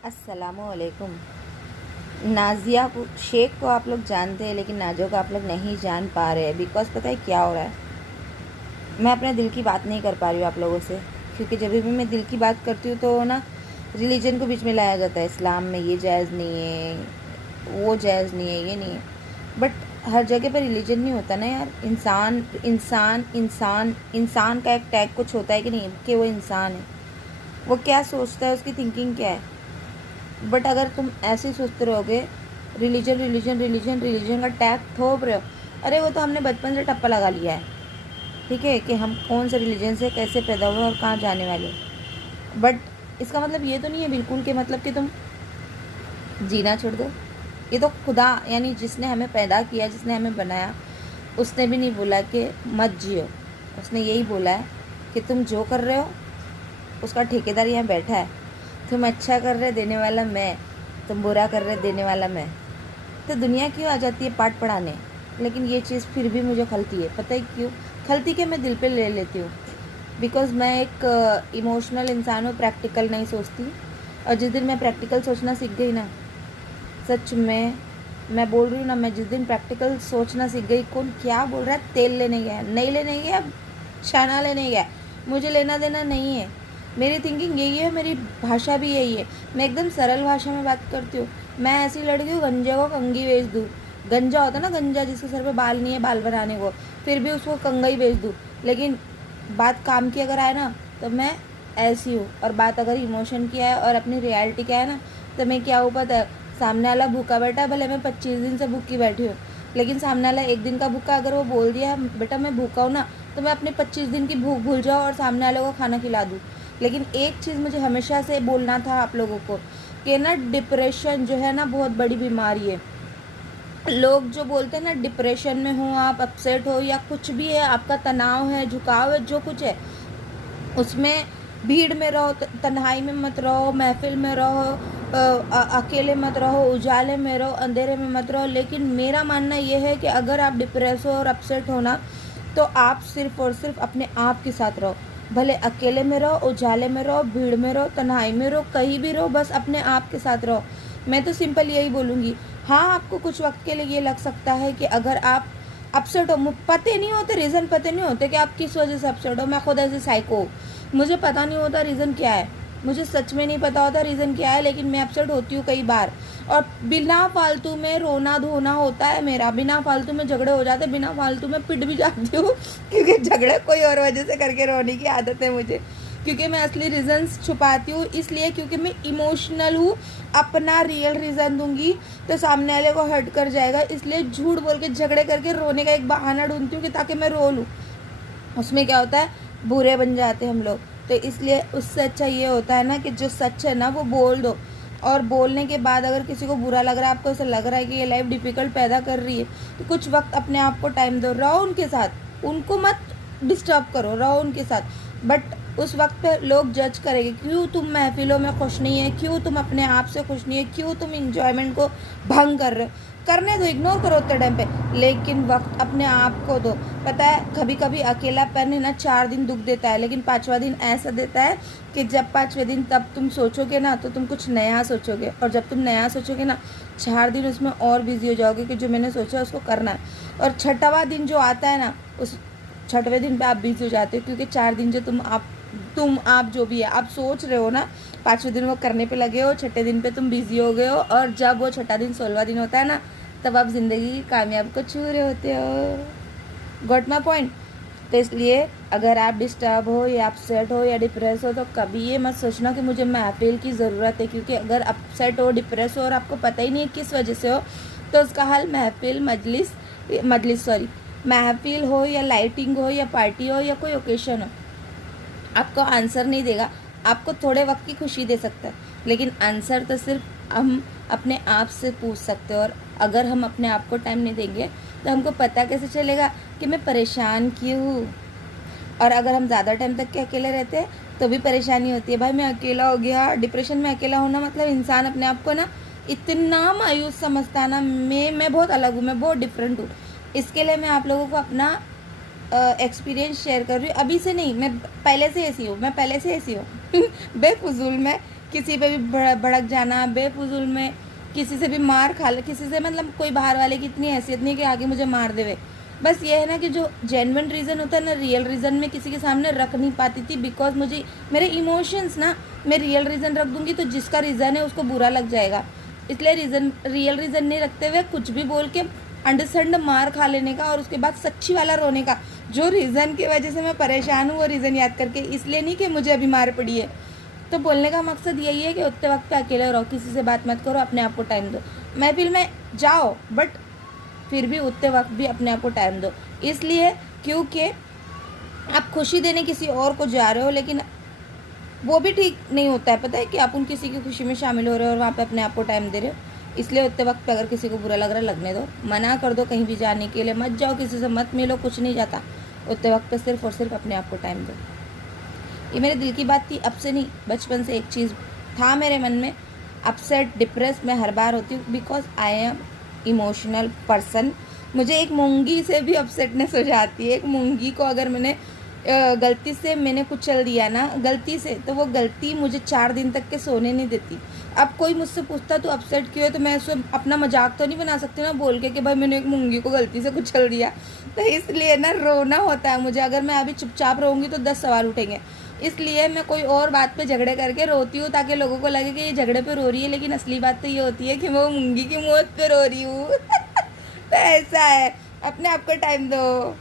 अस्सलामुअलैकुम। नाज़िया शेख को आप लोग जानते हैं, लेकिन नाजो को आप लोग नहीं जान पा रहे हैं। बिकॉज़ पता है क्या हो रहा है, मैं अपने दिल की बात नहीं कर पा रही हूँ आप लोगों से, क्योंकि जब भी मैं दिल की बात करती हूँ तो ना रिलीजन को बीच में लाया जाता है। इस्लाम में ये जायज़ नहीं है, वो जायज़ नहीं है, ये नहीं है। बट हर जगह पर रिलीजन नहीं होता ना यार। इंसान इंसान इंसान इंसान का एक टैग कुछ होता है कि नहीं, कि वो इंसान है, वो क्या सोचता है, उसकी थिंकिंग क्या है। बट अगर तुम ऐसे ही सोचते रहोगे, रिलीजन रिलीजन रिलीजन रिलीजन का टैग थोप रहे हो, अरे वो तो हमने बचपन से टप्पा लगा लिया है, ठीक है, कि हम कौन से रिलीजन से कैसे पैदा हुए और कहाँ जाने वाले। बट इसका मतलब ये तो नहीं है बिल्कुल कि मतलब कि तुम जीना छोड़ दो। ये तो खुदा यानी जिसने हमें पैदा किया, जिसने हमें बनाया, उसने भी नहीं बोला कि मत जियो। उसने यही बोला है कि तुम जो कर रहे हो उसका ठेकेदार यहाँ बैठा है। तुम अच्छा कर रहे देने वाला मैं, तुम बुरा कर रहे देने वाला मैं। तो दुनिया क्यों आ जाती है पाठ पढ़ाने, लेकिन ये चीज़ फिर भी मुझे खलती है। पता है क्यों खलती? कि मैं दिल पे ले लेती हूँ। बिकॉज़ मैं एक इमोशनल इंसान हूँ, प्रैक्टिकल नहीं सोचती। और जिस दिन मैं प्रैक्टिकल सोचना सीख गई ना, सच में मैं बोल रही हूँ ना, मैं जिस दिन प्रैक्टिकल सोचना सीख गई, कौन क्या बोल रहा है, तेल लेने गया, नहीं लेने गया, छाना लेने गया, मुझे लेना देना नहीं है। मेरी थिंकिंग यही है, मेरी भाषा भी यही है। मैं एकदम सरल भाषा में बात करती हूँ। मैं ऐसी लड़की हूँ, गंजे को कंघी बेच दूँ। गंजा होता ना, गंजा जिसके सर पे बाल नहीं है बाल बनाने को, फिर भी उसको कंघी बेच दूँ। लेकिन बात काम की अगर आए ना, तो मैं ऐसी हूँ। और बात अगर इमोशन की है और अपनी रियलिटी क्या है ना, तो मैं क्या हूँ पता है, सामने वाला भूखा बैठा, भले मैं 25 दिन से भूखी बैठी हूँ, लेकिन सामने वाला एक दिन का भूखा अगर वो बोल दिया बेटा मैं भूखा हूँ ना, तो मैं अपने 25 दिन की भूख भूल जाऊँ और सामने वाले को खाना खिला दूँ। लेकिन एक चीज़ मुझे हमेशा से बोलना था आप लोगों को, कि ना डिप्रेशन जो है ना बहुत बड़ी बीमारी है। लोग जो बोलते हैं ना डिप्रेशन में हो आप, अपसेट हो या कुछ भी है, आपका तनाव है, झुकाव है, जो कुछ है, उसमें भीड़ में रहो, तन्हाई में मत रहो, महफिल में रहो, अकेले मत रहो, उजाले में रहो, अंधेरे में मत रहो। लेकिन मेरा मानना ये है कि अगर आप डिप्रेस हो और अपसेट हो ना, तो आप सिर्फ और सिर्फ अपने आप के साथ रहो। भले अकेले में रहो, उजाले में रहो, भीड़ में रहो, तन्हाई में रहो, कहीं भी रहो, बस अपने आप के साथ रहो। मैं तो सिंपल यही बोलूँगी। हाँ, आपको कुछ वक्त के लिए ये लग सकता है कि अगर आप अपसेट हो, पते नहीं होते रीज़न, पते नहीं होते कि आप किस वजह से अपसेट हो। मैं खुद ऐसे साइको हूँ, मुझे पता नहीं होता रीज़न क्या है, मुझे सच में नहीं पता होता रीज़न क्या है, लेकिन मैं अपसेट होती हूँ कई बार। और बिना फालतू में रोना धोना होता है मेरा, बिना फालतू में झगड़े हो जाते, बिना फालतू में पिट भी जाती हूँ क्योंकि झगड़े कोई और वजह से करके रोने की आदत है मुझे, क्योंकि मैं असली रीज़न्स छुपाती हूँ। इसलिए क्योंकि मैं इमोशनल हूँ, अपना रियल रीज़न दूंगी तो सामने वाले को हर्ट कर जाएगा, इसलिए झूठ बोल के झगड़े करके रोने का एक बहाना ढूंढती हूँ कि ताकि मैं रो लूँ। उसमें क्या होता है, बुरे बन जाते हैं हम लोग। तो इसलिए उससे अच्छा ये होता है ना कि जो सच है ना वो बोल दो। और बोलने के बाद अगर किसी को बुरा लग रहा है, आपको ऐसा लग रहा है कि ये लाइफ डिफ़िकल्ट पैदा कर रही है, तो कुछ वक्त अपने आप को टाइम दो, रहो उनके साथ, उनको मत डिस्टर्ब करो, रहो उनके साथ। बट उस वक्त पे लोग जज करेंगे, क्यों तुम महफिलों में खुश नहीं है, क्यों तुम अपने आप से खुश नहीं है, क्यों तुम इंजॉयमेंट को भंग कर रहे हो। करने दो, इग्नोर करो उतने टाइम पे, लेकिन वक्त अपने आप को दो। पता है कभी कभी अकेलापन है ना 4 दिन दुख देता है, लेकिन 5वां दिन ऐसा देता है कि जब 5वें दिन तब तुम सोचोगे ना, तो तुम कुछ नया सोचोगे, और जब तुम नया सोचोगे ना, 4 दिन उसमें और बिजी हो जाओगे कि जो मैंने सोचा उसको करना है। और 6वां दिन जो आता है ना, उस 6वें दिन पे आप बिजी हो जाते हो, क्योंकि 4 दिन जो तुम आप जो भी है आप सोच रहे हो ना, 5वें दिन वो करने पे लगे हो, 6ठे दिन पे तुम बिजी हो गए हो, और जब वो 6ठा दिन 16वां दिन होता है ना, तब आप ज़िंदगी की कामयाब को छू रहे होते हो। Got my point? तो इसलिए अगर आप डिस्टर्ब हो या अपसेट हो या डिप्रेस हो, तो कभी ये मत सोचना कि मुझे महफिल की ज़रूरत है, क्योंकि अगर अपसेट हो, डिप्रेस हो और आपको पता ही नहीं है किस वजह से हो, तो उसका हल महफिल मजलिस मजलिस सॉरी महफिल हो या लाइटिंग हो या पार्टी हो या कोई ओकेशन हो, आपको आंसर नहीं देगा। आपको थोड़े वक्त की खुशी दे सकता है, लेकिन आंसर तो सिर्फ हम अपने आप से पूछ सकते हैं। और अगर हम अपने आप को टाइम नहीं देंगे, तो हमको पता कैसे चलेगा कि मैं परेशान क्यों हूँ। और अगर हम ज़्यादा टाइम तक के अकेले रहते हैं, तो भी परेशानी होती है। भाई मैं अकेला हो गया, डिप्रेशन में अकेला होना मतलब इंसान अपने आप को ना इतना मायूस समझता है ना। मैं बहुत अलग हूँ, मैं बहुत डिफरेंट हूँ। इसके लिए मैं आप लोगों को अपना एक्सपीरियंस शेयर कर रही हूँ, अभी से नहीं, मैं पहले से ऐसी हूँ, मैं पहले से ऐसी हूँ बेफजूल में किसी पे भी भड़क जाना बेफुजूल में, किसी से भी मार खा ले, किसी से मतलब कोई बाहर वाले की इतनी हैसियत नहीं कि आगे मुझे मार देवे। बस ये है ना कि जो जेन्युइन रीज़न होता है ना, रियल रीज़न में किसी के सामने रख नहीं पाती थी, बिकॉज मुझे मेरे इमोशंस ना, मैं रियल रीज़न रख दूँगी तो जिसका रीज़न है उसको बुरा लग जाएगा, इसलिए रियल रीज़न नहीं रखते हुए कुछ भी बोल के अंडरस्टैंड मार खा लेने का, और उसके बाद सच्ची वाला रोने का, जो रीज़न की वजह से मैं परेशान हूँ वो रीज़न याद करके, इसलिए नहीं कि मुझे अभी मार पड़ी है। तो बोलने का मकसद यही है कि उतने वक्त पे अकेले रहो, किसी से बात मत करो, अपने आप को टाइम दो। महफिल में जाओ बट फिर भी उतने वक्त भी अपने आप को टाइम दो, इसलिए क्योंकि आप खुशी देने किसी और को जा रहे हो, लेकिन वो भी ठीक नहीं होता है, पता है कि आप उन किसी की खुशी में शामिल हो रहे हो और वहाँ पे अपने आप को टाइम दे रहे हो। इसलिए उतने वक्त पे अगर किसी को बुरा लग रहा है लगने दो, मना कर दो कहीं भी जाने के लिए, मत जाओ किसी से, मत मिलो, कुछ नहीं जाता। उतने वक्त पे सिर्फ और सिर्फ अपने आप को टाइम दो। ये मेरे दिल की बात थी, अब से नहीं, बचपन से एक चीज़ था मेरे मन में, अपसेट डिप्रेस मैं हर बार होती हूँ because I am emotional person. मुझे एक मूंगी से भी अपसेटनेस हो जाती है। एक मूंगी को अगर मैंने गलती से मैंने कुचल दिया ना, गलती से, तो वो गलती मुझे 4 दिन तक के सोने नहीं देती। अब कोई मुझसे पूछता तो अपसेट क्यों है, तो मैं उससे अपना मजाक तो नहीं बना सकती ना बोल के कि भाई मैंने एक मूंगी को गलती से कुचल दिया। तो इसलिए ना रोना होता है मुझे। अगर मैं अभी चुपचाप रहूँगी तो 10 सवाल उठेंगे, इसलिए मैं कोई और बात पे झगड़े करके रोती हूँ ताकि लोगों को लगे कि ये झगड़े पे रो रही है, लेकिन असली बात तो ये होती है कि मैं वो मूंगी की मौत पे रो रही हूँ। तो ऐसा है, अपने आप को टाइम दो।